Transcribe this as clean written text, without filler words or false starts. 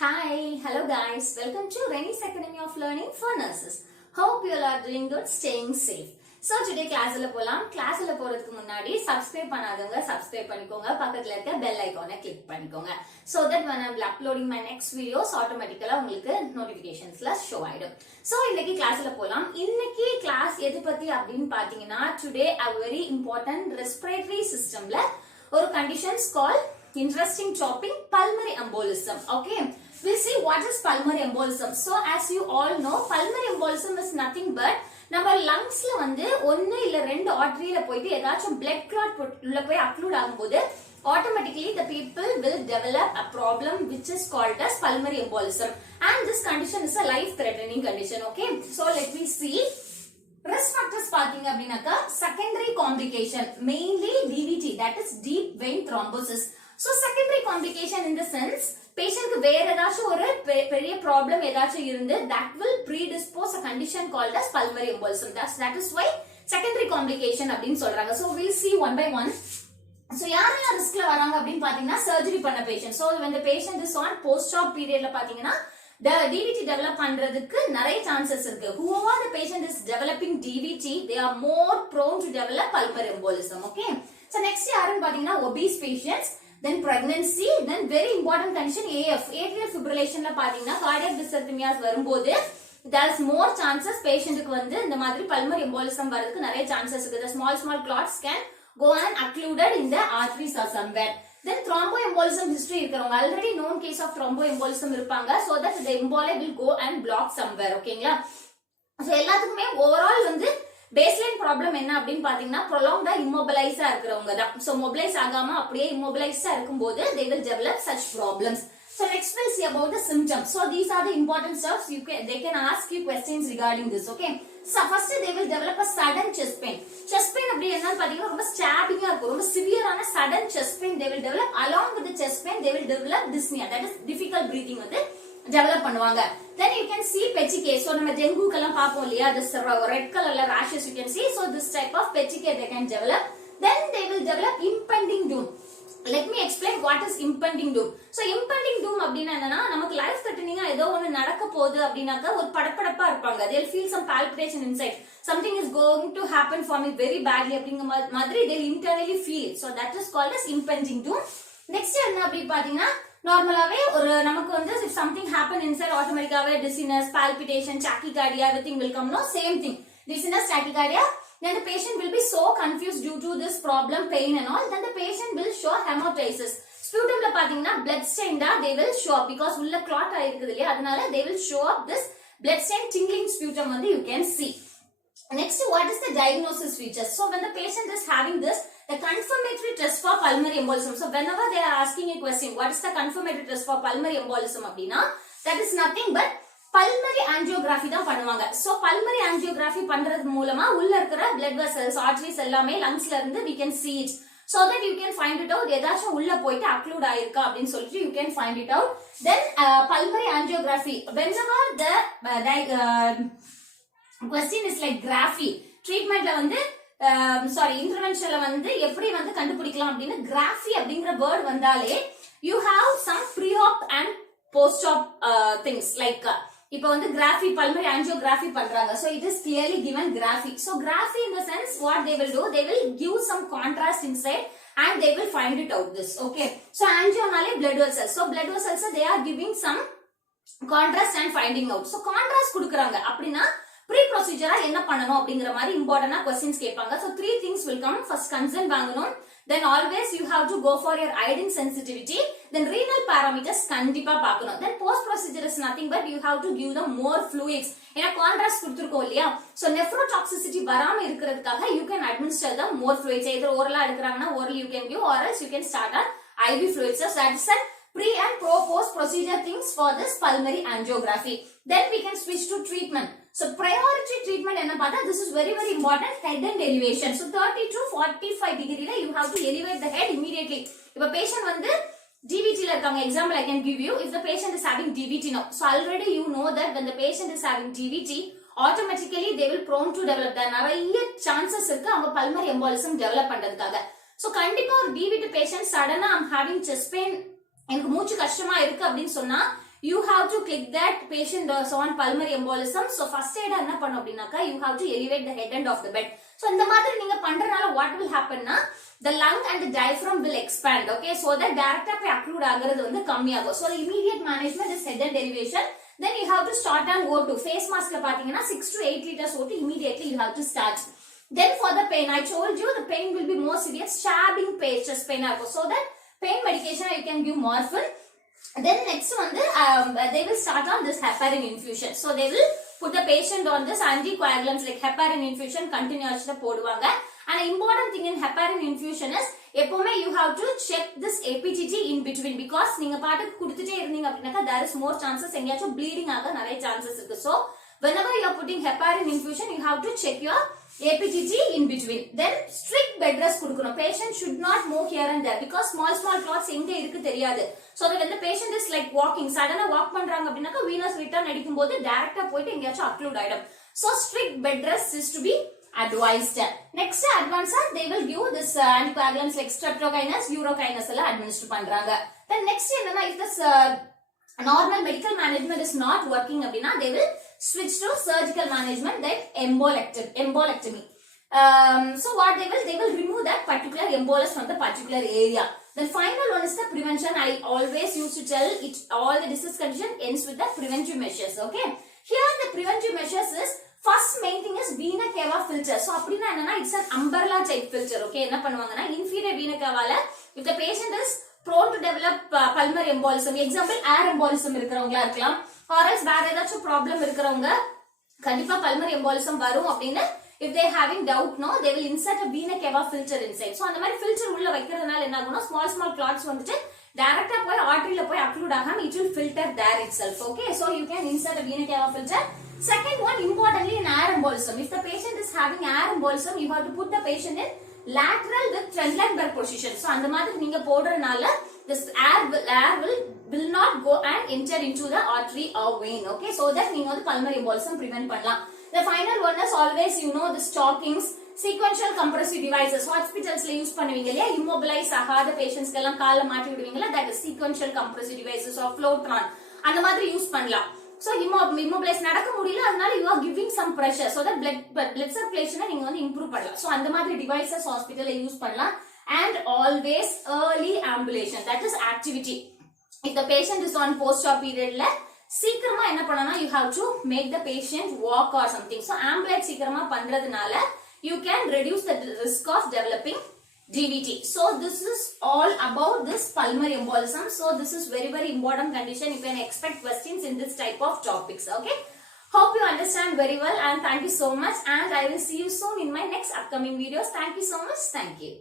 Hi, hello guys, welcome to Rennie's Academy of Learning for Nurses. Hope you all are doing good, staying safe. So today class la polam. Class la போறதுக்கு முன்னாடி subscribe பண்ணாதவங்க subscribe பண்ணிக்கோங்க. பக்கத்துல இருக்க bell icon click பண்ணிக்கோங்க. So that when I am uploading my next videos automatically உங்களுக்கு notificationsல show ஆயிடும். So இன்னைக்கு class la போலாம். இன்னைக்கு class எது பத்தி அப்படினு பாத்தீங்கன்னா today a very important respiratory systemல ஒரு conditions called interesting topic pulmonary embolism. Okay. We'll see what is pulmonary embolism. So as you all know, pulmonary embolism is nothing but நம்ம லங்ஸ்ல வந்து ஒன்னு இல்ல ரெண்டு ஆர்டரியில போயிட்டு ஏதாச்சும் blood clot உள்ள போய் அக்ளூட் ஆகும்போது automatically the people will develop a problem which is called as pulmonary embolism, and this condition is a life threatening condition. Okay, so let me see risk factors பாத்தீங்க அப்படினாக்கா secondary complication mainly DVT, that is deep vein thrombosis. So secondary complication in the sense patient க்கு வேற ஏதாச்சும் ஒரு பெரிய problem ஏதாச்சும் இருந்து that will predispose a condition called as pulmonary embolism. That is why secondary complication அப்படினு சொல்றாங்க. So we'll see one by one. So யாரெல்லாம் riskல வராங்க அப்படினு பாத்தீங்கன்னா surgery பண்ண patient. So when the patient is on post op periodல பாத்தீங்கன்னா the DVT develop பண்றதுக்கு நிறைய chances இருக்கு. Whoever the patient is developing DVT, they are more prone to develop pulmonary embolism. Okay. So next யாருன்னு பாத்தீங்கன்னா obese patients, then pregnancy, then very important condition AF, atrial fibrillation ல பாத்தீங்கன்னா cardiac dysarrhythmias வரும்போது there is more chances patient க்கு வந்து இந்த மாதிரி pulmonary embolism வரதுக்கு நிறைய chances இருக்கு. The small clots can go and occluded in the arteries or somewhere. Then thromboembolism history இருக்கிறவங்க already known case of thromboembolism இருப்பாங்க, so that the emboli will go and block somewhere. ஓகேங்களா? So எல்லாத்துக்குமே overall வந்து baseline problem என்ன அப்படினு பாத்தீங்கன்னா prolonged immobilize இருக்கிறவங்க தான். So mobilize ஆகாம அப்படியே immobilize இருக்கும்போது they will develop such problems. So next we'll see about the symptoms. So these are the important stuff. They can ask you questions regarding this. Okay. So first they will develop a sudden chest pain. Chest pain அப்படி என்னன்னு பாத்தீங்கன்னா ரொம்ப stabbing இருக்கும், ரொம்ப severe ஆன sudden chest pain they will develop. Along with the chest pain they will develop dyspnea, that is difficult breathing வந்து develop பண்ணுவாங்க. Then you can see petechiae. So நம்ம டெங்குக்கெல்லாம் பாப்போம் இல்லையா, this red colorல rashes you can see. So this type of petechiae they can develop. Then they will develop impending doom. Let me explain what is impending doom. So impending doom அப்படினா என்னன்னா நமக்கு life த்ரெட்டனிங்கா ஏதோ ஒன்னு நடக்க போகுது அப்படினாக்க ஒரு படபடப்பா இருப்பாங்க. They'll feel some palpitation inside. Something is going to happen for me very badly அப்படிங்க மாதிரி they'll internally feel it. So that is called as impending doom. Next என்ன அப்படி பாத்தீங்கன்னா நார்மலாவே ஒரு நமக்கு வந்து if something happen inside automatically dizziness, palpitation, tachycardia, everything will come. No, same thing. Dizziness, tachycardia. Then the patient will be so confused due to this problem, pain and all. Then the patient will show hematosis. Sputum la pathina blood stain da they will show up because ulla clot aayirukudhu illaya, adanal they will show up this blood stain tingling sputum vandu you can see. Next, what is the diagnosis features? So when the patient is having this, the confirmatory test for pulmonary embolism. So whenever they are asking a question, what is the confirmatory test for pulmonary embolism அப்படினா that is nothing but pulmonary angiography தான் பண்ணுவாங்க. So pulmonary angiography பண்றது மூலமா உள்ள இருக்கிற blood vessels, arteries எல்லாமே லங்ஸ்ல இருந்து we can see it, so that you can find it out ஏதாச்சும் உள்ள போயிட்டு அக்ளூட் ஆயிருக்கா அப்படினு சொல்லிட்டு you can find it out. Then pulmonary angiography, whenever the question is like graphy treatmentல வந்து interventionல வந்து எப்படி வந்து கண்டுபிடிக்கலாம் அப்படினு graphy அப்படிங்கற word வந்தாலே you have some pre-op and post-op things like இப்போ வந்து graphy pulmonary angiography பண்றாங்க, so it is clearly given graphy. So graphy in the sense what they will do, they will give some contrast inside and they will find it out this. Okay, so angio nale blood vessels, so blood vessels they are giving some contrast and finding out. So contrast குடுக்குறாங்க அப்படினா pre procedure என்ன பண்ணனும் அப்படிங்கற மாதிரி இம்பார்ட்டன்ட்டா questions கேட்பாங்க. So three things will come. First consent வாங்கணும், then always you have to go for your iodine sensitivity, then renal parameters கண்டிப்பா பார்க்கணும். Then post procedure is nothing but you have to give them more fluids. ஏனா contrast கொடுத்திருக்கோம் இல்லையா, so nephrotoxicity வராம இருக்குிறதுக்காக you can administer them more fluids. either orally எடுக்கறாங்கன்னா orally you can give, or else you can start on IV fluids. So that is a pre and post procedure things for this pulmonary angiography. Then we can switch to treatment. So priority treatment enna paatha, this is very important, head and elevation. So 30 to 45 degree la you have to elevate the head immediately. If a patient வந்து DVT la irukanga, example I can give you, if the patient is having DVT now, so already you know that when the patient is having DVT automatically they will prone to develop the நிறைய chances இருக்கு அவங்க pulmonary embolism develop பண்றதுக்காக. So கண்டிப்பா ஒரு DVT patient suddenly I'm having chest pain, எனக்கு மூச்சு கஷ்டமா இருக்கு அப்படினு சொன்னா you have to click that patient is on pulmonary embolism. So first aid என்ன பண்ணனும் அப்படினாக்கா you have to elevate the head end of the bed. So இந்த மாதிரி நீங்க பண்றனால what will happen na the lung and the diaphragm will expand, okay, so that direct போய் occlude ஆகிறது வந்து கம்மியாகும். So the immediate management is head end elevation. Then you have to start on O2. Face mask la பாத்தீங்கன்னா 6 to 8 liters O2 immediately you have to start. Then for the pain, I told you the pain will be more severe, stabbing pain, chest pain ஆகும். So that pain medication you can give morphine. Then next one, they will start on this heparin infusion. So they will put the patient on this anticoagulants like heparin infusion continuously போடுவாங்க. And important thing in heparin infusion is எப்பவுமே you have to check this APTT in between, because நீங்க பாட்டுக்கு கொடுத்துட்டே இருந்தீங்க அப்படினாக்கா there is more chances எங்கயாச்சும் bleeding ஆக நிறைய chances இருக்கு. So whenever you are putting heparin infusion, you have to check your APTT in between. Then strict bed rest கொடுக்கணும். Patient should not move here and there because small clots எங்க இருக்கு தெரியாது. So that when the patient is like walking, suddenly walk பண்றாங்க அப்படினாக்கா venous return அடிக்கும்போது டைரக்டா போயிட்டு எங்கயாச்சும் occlude ஆயிடும். So strict bed rest is to be advised. Next advance they will give this anticoagulants like streptokinase, urokinase எல்லாம் administer பண்றாங்க. Then next என்னன்னா if this normal medical management is not working அப்படினா they will switch to surgical management, like embolectomy. So what they will remove that particular embolus from the particular area. The final one is the prevention. I always used to tell it, all the disease condition ends with the preventive measures, okay. Here the preventive measures is first main thing is vena cava filter. So அப்படினா என்னன்னா it's an umbrella type filter, okay. என்ன பண்ணுவாங்கன்னா inferior vena cavaல if the patient is prone to develop pulmonary embolism, example air embolism இருக்கிறவங்களா இருக்கலாம், or else வேற ஏதாச்சும் problem இருக்கிறவங்க கண்டிப்பா pulmonary embolism வரும் அப்படினு if they having doubt, no, they will insert a vena cava filter inside. So அந்த மாதிரி filter உள்ள வைக்கிறதுனால என்ன ஆகும்னா small clots வந்துட்டு டைரக்டா போய் ஆர்டரியில போய் அக்ளூட் ஆகாம it will filter there itself, okay. So you can insert a vena cava filter. Second one, importantly in air embolism, if the patient is having air embolism, you have to put the patient in lateral with Trendelenburg position. So அந்த மாதிரி நீங்க போடுறதுனால this air will not go and enter into the artery or vein, okay, so that நீங்க வந்து pulmonary embolism prevent பண்ணலாம். The final one is always the stockings, sequential compressive devices. Hospitals la use பண்ணுவீங்க இல்லையா, immobilize ஆகாத patients எல்லாம் கால்ல மாட்டி விடுவீங்கல, that is sequential compressive devices or Flowtron அந்த மாதிரி யூஸ் பண்ணலாம். So immobilize நடக்க முடியல, அதனால you are giving some pressure so that blood circulation நீங்க வந்து improve பண்ணலாம். So அந்த மாதிரி devices hospital யூஸ் பண்ணலாம். And always early ambulation, that is activity. If the patient is on post-op period la சீக்கிரமா என்ன பண்ணனா, you have to make the patient walk or something. So ambulate சீக்கிரமா பண்றதுனால you can reduce the risk of developing DVT. So this is all about this pulmonary embolism. So this is very important condition. You can expect questions in this type of topics, okay. Hope you understand very well, and thank you so much, and I will see you soon in my next upcoming videos. Thank you so much. Thank you.